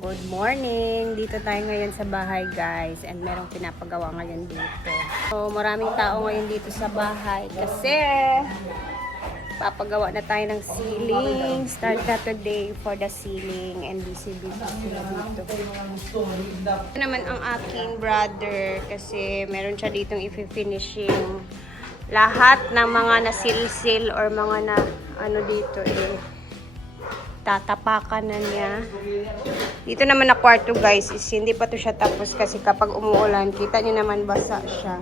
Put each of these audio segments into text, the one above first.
good morning. Dito tayo ngayon sa bahay, guys. And merong pinapagawa ngayon dito. So, maraming tao ngayon dito sa bahay kasi papagawa na tayo ng ceiling. Start na today for the ceiling and busy-busy sila dito. Ito naman ang aking brother kasi meron siya ditong i-finishing lahat ng mga nasilsil or mga na ano dito tatapakan na niya. Dito naman na kwarto, guys, is hindi pa to siya tapos kasi kapag umuulan, kita niyo naman basa siya.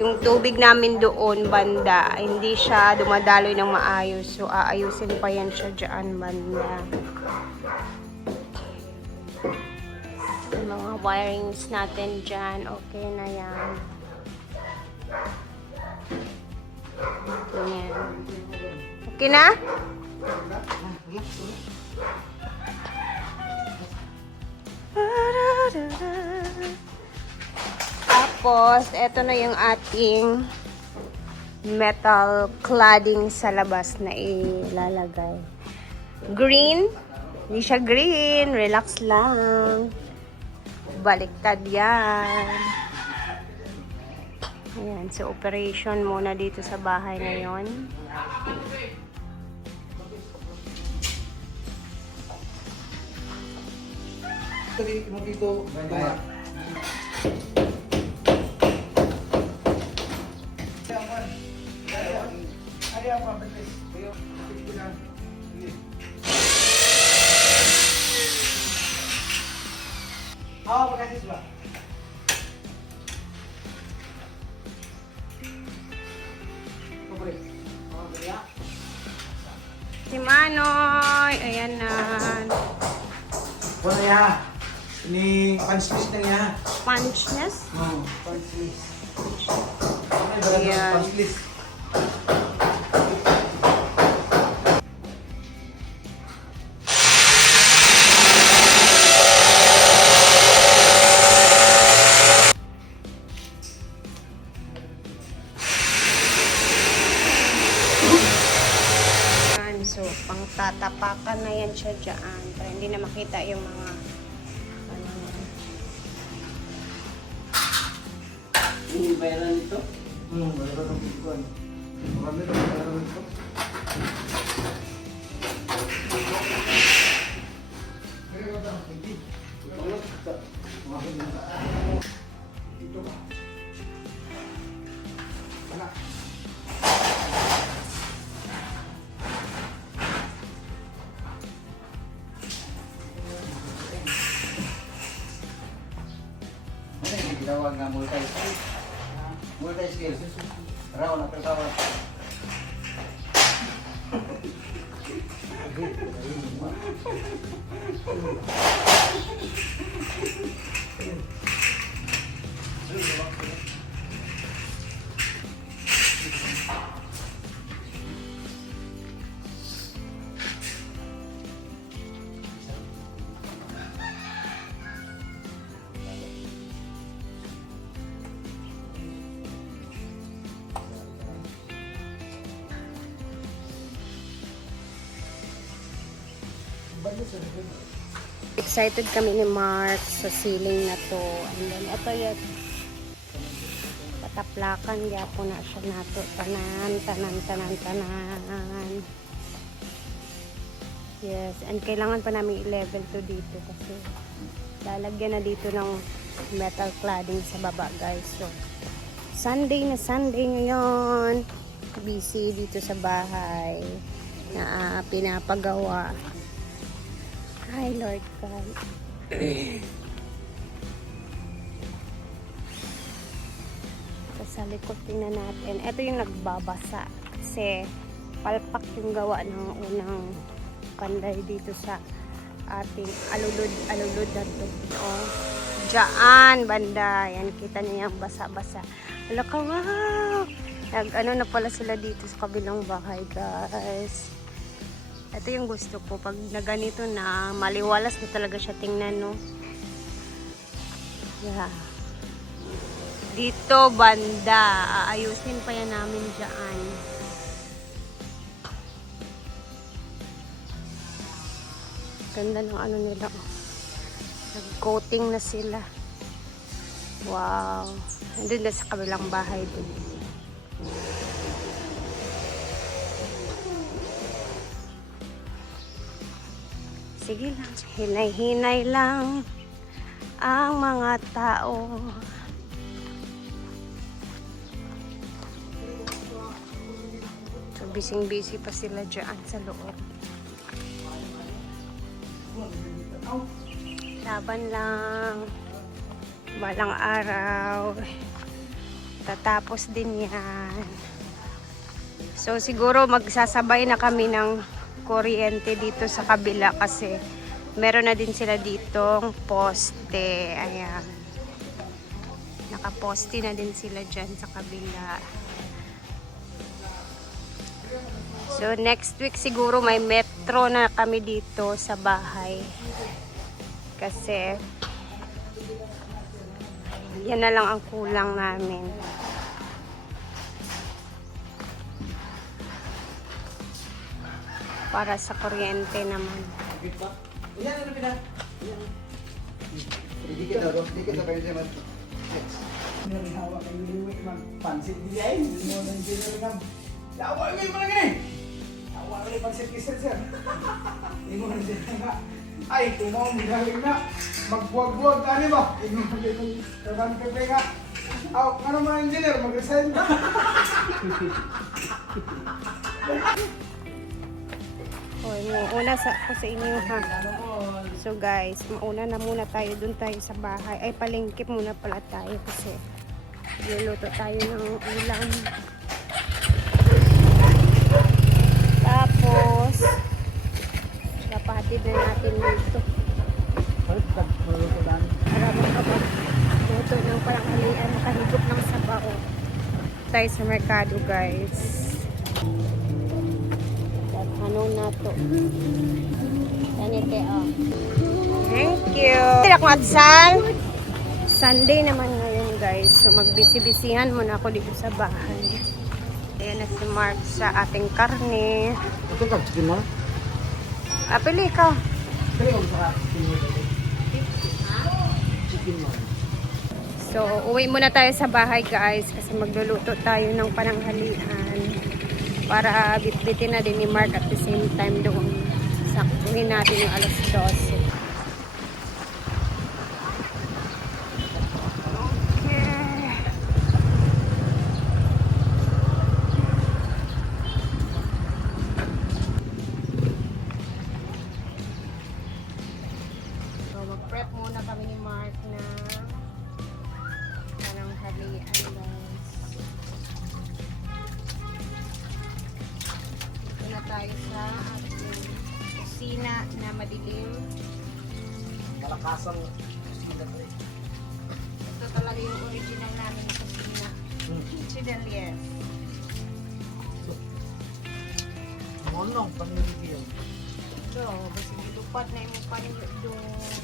Yung tubig namin doon banda, hindi siya dumadaloy ng maayos. So, aayusin pa yan siya dyan banda. Yung mga wirings natin dyan, okay na yan. Ganyan. Okay na? Tapos, eto na yung ating metal cladding sa labas na ilalagay. Green. Hindi siya green. Relax lang. Baliktad yan. Ayan. So, operation muna dito sa bahay ngayon. Dito, ganda. Si Manoy, ayan na. Wala ya. Ini punch na niya. Punchness? Punch list. Ayan. Punch list. So, pang tatapakan na yan siya dyan para hindi na makita yung mga Hindi bayaran ito? Bayaran ng bitcoin. Marami na bayaran ito. Ito ba? Wala. Ano yung ginawag na multi-skill? Multi-skill. Raw na katawag. excited kami ni Mark sa ceiling na to. And then, ito yun. Pataplakan. Yapo na siya nato. Tanan. Yes. And kailangan pa namin i-level to dito kasi lalagyan na dito ng metal cladding sa baba, guys. So, Sunday na Sunday ngayon. Busy dito sa bahay na pinapagawa. Hi, Lord God. Sa likod tingnan natin. Ito yung nagbabasa. Kasi palpak yung gawa ng unang panday dito sa ating alulod na ito. Oh, dyan, banda. Yan, kita niyo yung basa-basa. Wala ka, wow! Ano na pala sila dito sa kabilang bahay, guys. Ito yung gusto ko. Pag na ganito na, maliwalas na talaga siya tingnan, no? Yeah. Dito, banda. Aayusin pa yan namin dyan. Ganda ng ano nila. Nag-coating na sila. Wow. Nandun na sa kabilang bahay dun. Sige lang, hinay-hinay lang ang mga tao. So, busy-busy pa sila dyan sa loob. Laban lang. Balang araw. Tatapos din yan. So, siguro magsasabay na kami ng kuryente dito sa kabila kasi meron na din sila ditong poste. Ayan. Nakaposte na din sila dyan sa kabila. So, next week siguro may metro na kami dito sa bahay. Kasi yan na lang ang kulang namin. Para sa kuryente naman. Ilan ano pina? Dikit na kayo siya mas. Hawa kayo liwi magpansit di ay. Mo nang engineer nga. Dawa kayo pala gani. Dawa kayo pansit kisel sir. Imo nang engineer nga. Ay, tumaw mo galing na. Magbuwag-buwag ka ba? Imo nang engineer. Taban pepe nga. Aw, nga naman engineer, mag-resign na. Hoy, mauna ako sa inyo ha. So guys, mauna na muna tayo dun tayo sa bahay. Ay, palengke muna pala tayo kasi luluto tayo ng ulam. Tapos, kapatid na natin dito. Para makapagluto ng palanghalian, makahigop ng sabaw. Tayo sa merkado guys. Ano na to? Ganito oh. Thank you. Tinakmatsan. Sunday naman ngayon guys. So magbisi-bisihan muna ako dito sa bahay. Ayan na si Mark sa ating karne. Ito ka chicken mo? Pili ka. Pili ko sa chicken mo. So uwi muna tayo sa bahay guys. Kasi magluluto tayo ng pananghalian. Para bitbitin na din ni Mark at the same time doon. Saktuhin natin yung alas 12. Okay. So mag-prep muna kami ni Mark na pananghalian guys. Tayo sa ating kusina na madilim. Malakasang kusina to eh. Ito talaga yung original namin na kusina. Original, yes. Monong panliligiyan. Ito, kasi lupad na yung panyo doon.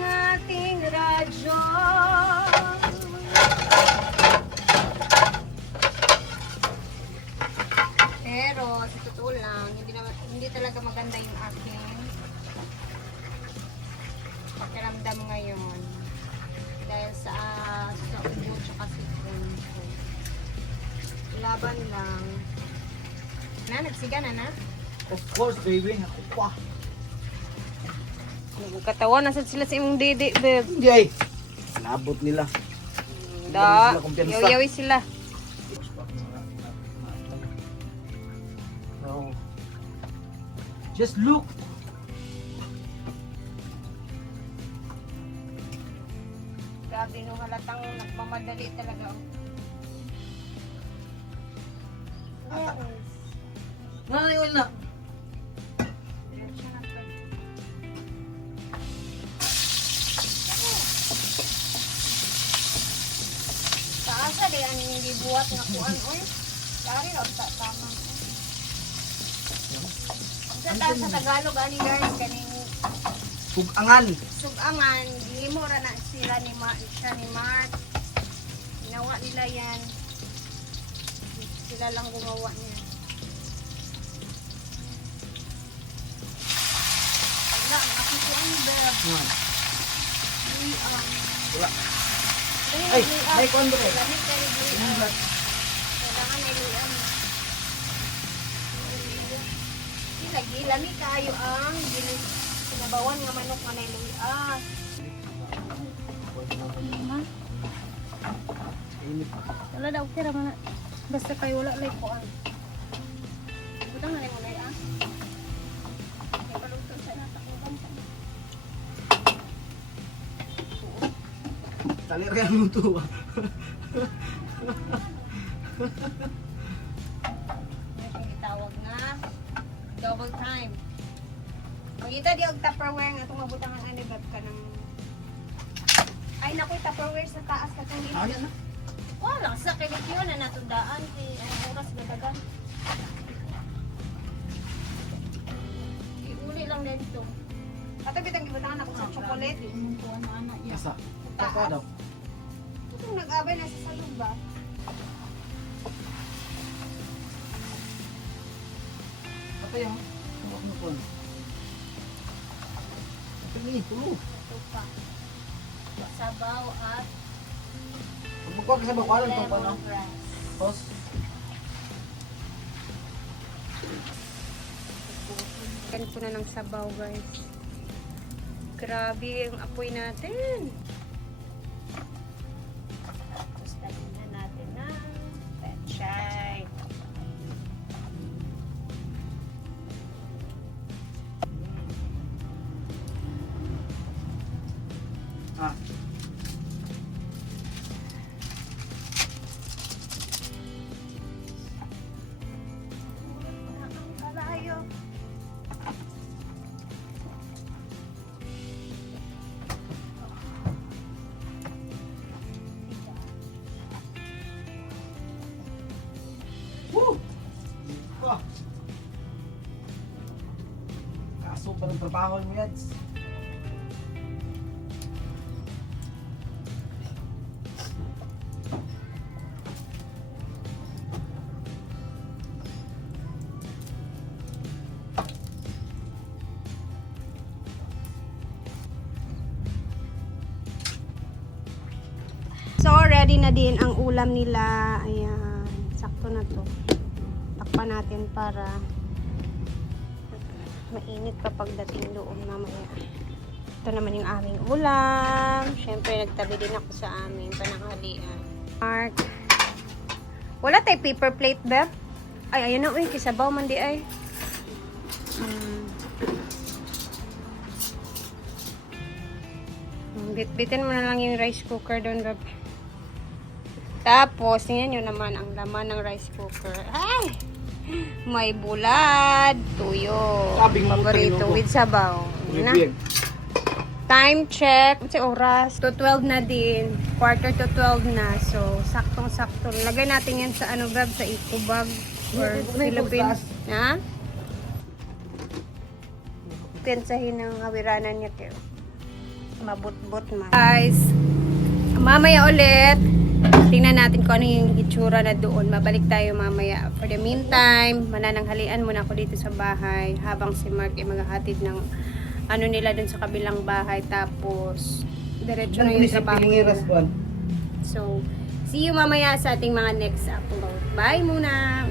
Ating radyo. Pero sa totoo lang, hindi talaga maganda yung aking pakiramdam ngayon. Dahil sa ubo tsaka sipon ko. Laban lang. Na, nagsiga na na? Of course, baby. Ako pa. Nagkatawan na sila sa imong dede, babe. Hindi ay. Nabot nila. Da, Sila kumpiyansa. yaw-yawi sila. No. Just look. Grabe no, halatang nagmamadali talaga. Yes. Nanayon na. Diretso na to. Paasa di ang hindi buhat na kuan oy. Dari ra ta tama. Sa Tagalog ani guys kaning Sugangan. sugangan, gihimo ra na sila ni Mark. Ginawa nila yan. Sila lang gumawa niya. Ah. Luya. Wala. Dali, Ay, luya. may kondo rin. Lamig kayo luya. Inamblat. Kailangan ay luya mo. Lagi, lamig kayo ang sinabawan nga manok nga may luya. Ma? Init pa. Wala daw, tira mo na. Basta kayo wala like ko ang. Butang na mo na ah. May paluto sa natakubang pa. Talir ka ang luto ba? May tawag na double time. Pagita di og Tupperware nga itong mabutangan ani bab ka ng. Ay nakoy Tupperware sa taas ka tong Ah, yan na. wala sa kilit yun na natundaan kay ang oras gadagan. Iuli lang na dito. Ato bitang gibutangan ako sa chocolate. Asa? Taas. Saka daw. Itong nag-abay na sa salog ba? Ito yung tuwak mo po. Ito ni, tulo. Ito pa. Sabaw at Pag magkuha ka sa bakwalan, ito pa no? lemongrass. Tos. Yan po na ng sabaw guys. Grabe ang apoy natin. Tapos tagin na natin ng pechay. Ah. Kalayo. Woo! Ah. Kaso pa ng trabaho mo yan. So, ready na din ang ulam nila. Ayan. Sakto na to. Takpan natin para mainit pa pagdating doon mamaya. Ito naman yung aming ulam. Siyempre, nagtabi din ako sa aming pananghalian. Mark. Wala tayo paper plate, Beb? Ay, ayun na. Uy, kisabaw man di ay. Bit-bitin mo na lang yung rice cooker doon, Beb. Tapos, tingnan nyo naman ang laman ng rice cooker. Ay! May bulad, tuyo, Sabing paborito maluto, with sabaw. Yun na. Bibig. Time check. Kasi oras. To 12 na din. Quarter to 12 na. So, saktong-sakto. Lagay natin yan sa ano, Beb, sa eco bag or Philippine. Ha? Pensahin ng hawiranan niya kayo. Mabut-but man. Guys, mamaya ulit. Tingnan natin kung ano yung itsura na doon. Mabalik tayo mamaya. For the meantime, manananghalian muna ako dito sa bahay habang si Mark ay maghahatid ng ano nila dun sa kabilang bahay. Tapos, diretso na yung trabaho nila. So, see you mamaya sa ating mga next upload. Bye muna!